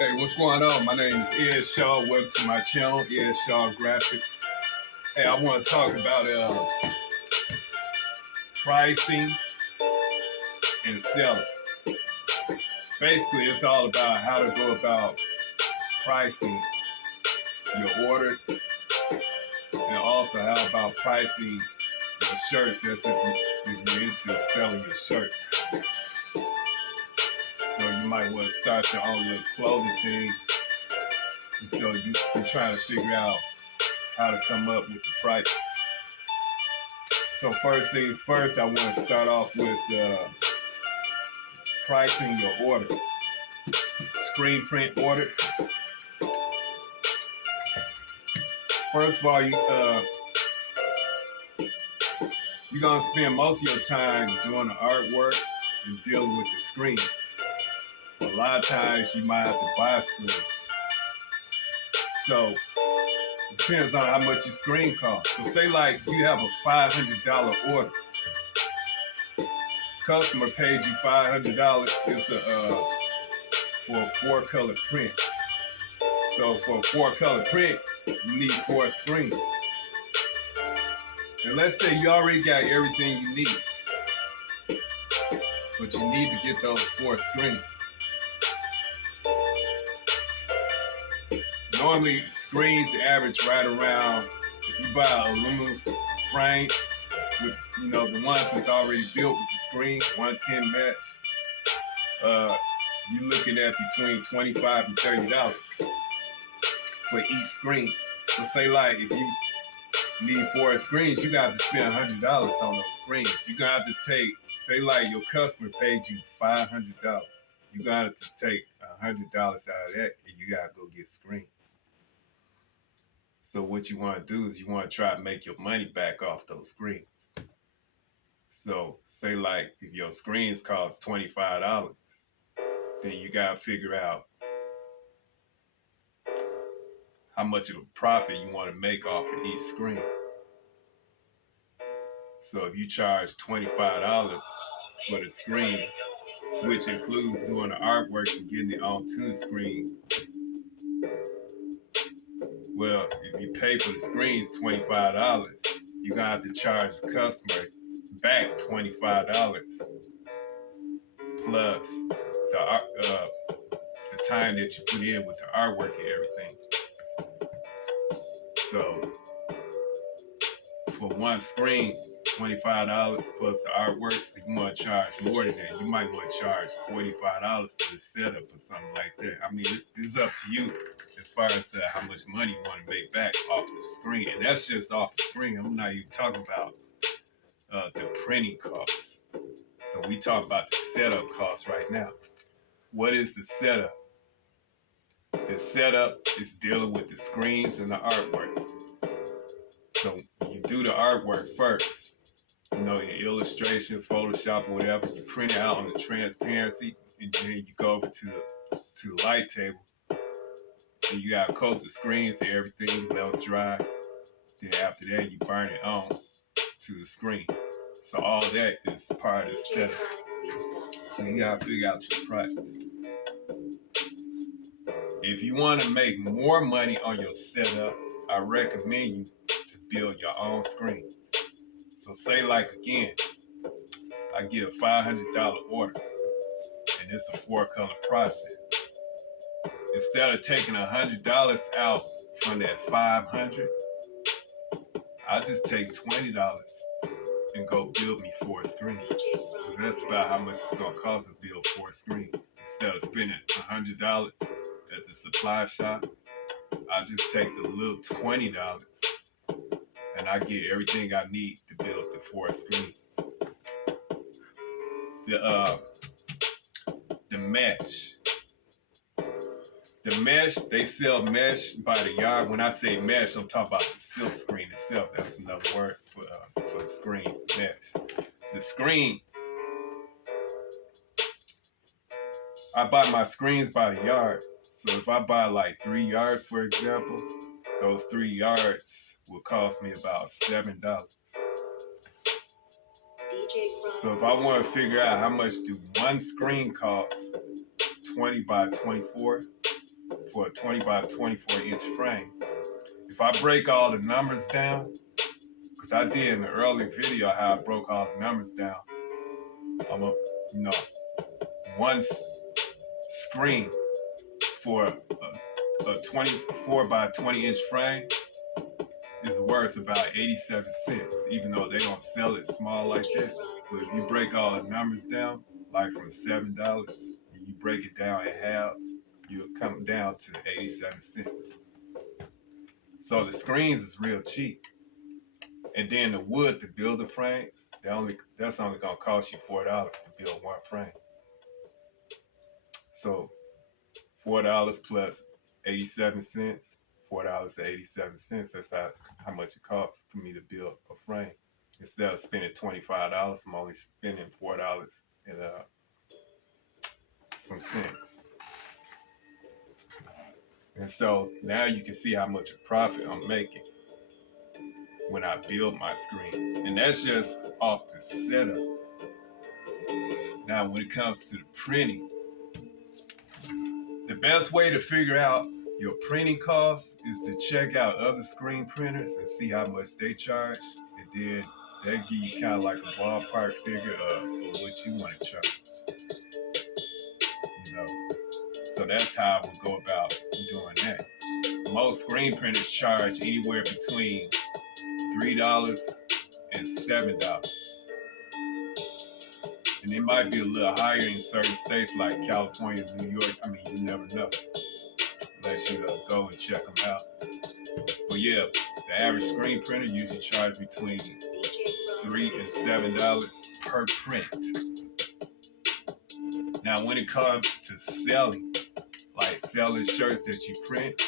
Hey, what's going on? My name is Ed Shaw. Welcome to my channel, Ed Shaw Graphics. Hey, I want to talk about pricing and selling. Basically, it's all about how to go about pricing your orders, and also how about pricing your shirts. That's if you're into selling your shirt. So you might want to start your own little clothing thing. And so you're trying to figure out how to come up with the price. So first things first, I want to start off with pricing your orders. Screen print orders. First of all, you're gonna spend most of your time doing the artwork and dealing with the screens. A lot of times you might have to buy screens. So it depends on how much your screen costs. So say like you have a $500 order. Customer paid you $500. It's for a 4-color print. So for a 4-color print, you need 4 screens. And let's say you already got everything you need, but you need to get those 4 screens. Normally, screens average right around, if you buy an aluminum frame, with the ones that's already built with the screen, 110 mesh, you're looking at between $25 and $30 for each screen. So say like if you need 4 screens, you got to spend $100 on those screens. You got to take, say like your customer paid you $500. You got to take $100 out of that, and you got to go get screens. So what you want to do is you want to try to make your money back off those screens. So say like if your screens cost $25, then you got to figure out how much of a profit you want to make off of each screen. So if you charge $25 for the screen, which includes doing the artwork and getting it onto the screen, well, if you pay for the screens $25, you're going to have to charge the customer back $25 plus the time that you put in with the artwork and everything. So for one screen, $25 plus the artwork. So you want to charge more than that. You might want to charge $45 for the setup or something like that. I mean, it's up to you as far as how much money you want to make back off the screen. And that's just off the screen. I'm not even talking about the printing costs. So we talk about the setup costs right now. What is the setup? The setup is dealing with the screens and the artwork. So you do the artwork first. Your illustration, Photoshop, or whatever, you print it out on the transparency, and then you go over to the light table, and you gotta coat the screens and everything, let them dry. Then after that, you burn it on to the screen. So all that is part of the setup. So you gotta figure out your price. If you want to make more money on your setup, I recommend you to build your own screens. So say like again, I get a $500 order, and it's a 4-color process. Instead of taking $100 out from that $500, I just take $20 and go build me 4 screens. Because that's about how much it's gonna cost to build 4 screens. Instead of spending $100 at the supply shop, I just take the little $20 and I get everything I need to build the 4 screens. The mesh. The mesh, they sell mesh by the yard. When I say mesh, I'm talking about the silk screen itself. That's another word for the screens, mesh. The screens, I buy my screens by the yard. So if I buy like 3 yards, for example, those 3 yards will cost me about $7. So if I want to figure out how much do one screen cost, 20 by 24, for a 20 by 24 inch frame. If I break all the numbers down, because I did in the early video how I broke all the numbers down, I'm a, you know, one screen for a 24 by 20 inch frame is worth about 87 cents, even though they don't sell it small like that. But if you break all the numbers down, like from $7, and you break it down in halves, you'll come down to 87 cents. So the screens is real cheap. And then the wood to build the frames, that's only gonna cost you $4 to build one frame. So $4 plus 87 cents, $4.87. That's how much it costs for me to build a frame. Instead of spending $25, I'm only spending $4 and some cents. And so now you can see how much a profit I'm making when I build my screens. And that's just off the setup. Now when it comes to the printing, the best way to figure out your printing costs is to check out other screen printers and see how much they charge. And then they'll give you kind of like a ballpark figure of what you want to charge. You know? So that's how I would go about doing that. Most screen printers charge anywhere between $3 and $7. And it might be a little higher in certain states like California, New York. I mean, you never know unless you go and check them out. But yeah, the average screen printer usually charges between $3 and $7 per print. Now, when it comes to selling, like selling shirts that you print,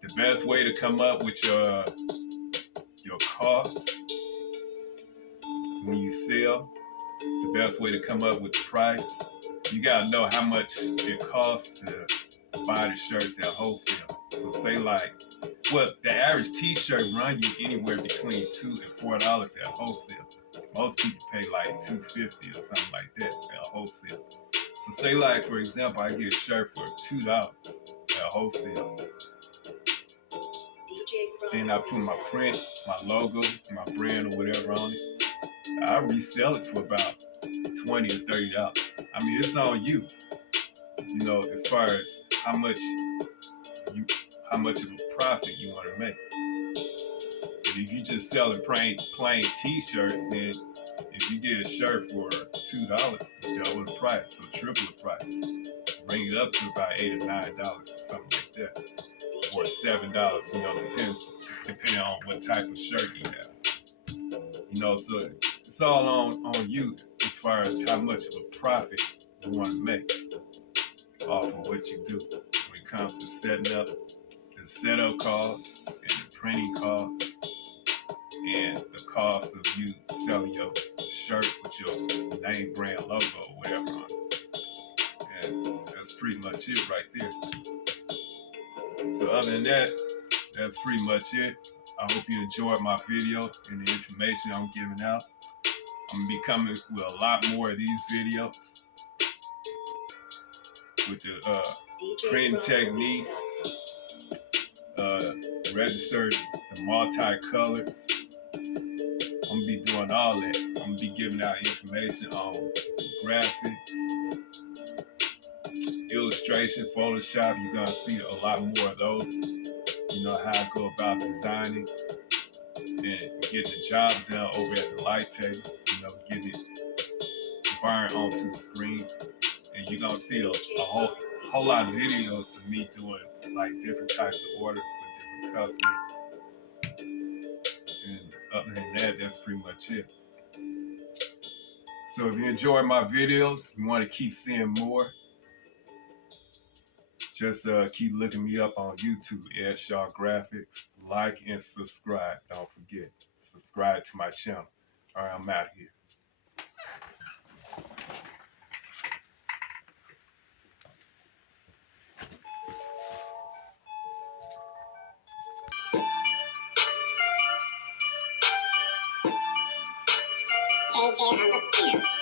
the best way to come up with your costs when you sell, the best way to come up with the price, you gotta know how much it costs to buy the shirts at wholesale. So say like, well, the average t-shirt run you anywhere between $2 and $4 at wholesale. Most people pay like $2.50 or something like that at wholesale. So say like, for example, I get a shirt for $2 at wholesale. Then I put my print, my logo, my brand or whatever on it. I resell it for about $20 or $30. I mean, it's on you. You know, as far as how much of a profit you want to make. But if you just selling plain t-shirts, then if you get a shirt for $2, double the price, so triple the price. Bring it up to about $8 or $9, something like that. Or $7, you know, depending on what type of shirt you have. You know, so it's all on you as far as how much of a profit you want to make off of what you do. When it comes to setting up, the setup costs and the printing costs and the cost of you selling your shirt with your name, brand, logo, or whatever on it. And that's pretty much it right there. So other than that, that's pretty much it. I hope you enjoyed my video and the information I'm giving out. I'm going to be coming with a lot more of these videos with the printing technique, registered the multi-colors. I'm going to be doing all that. I'm going to be giving out information on graphics, illustration, Photoshop. You're going to see a lot more of those. You know how I go about designing and getting the job done over at the light table. You know, getting it burned onto the screen. And you're going to see a whole lot of videos of me doing like different types of orders for different customers. And other than that, that's pretty much it. So if you enjoy my videos, you want to keep seeing more, just keep looking me up on YouTube, Ed Shaw Graphics. Like and subscribe. Don't forget, subscribe to my channel. All right, I'm out of here. JJ on the beat.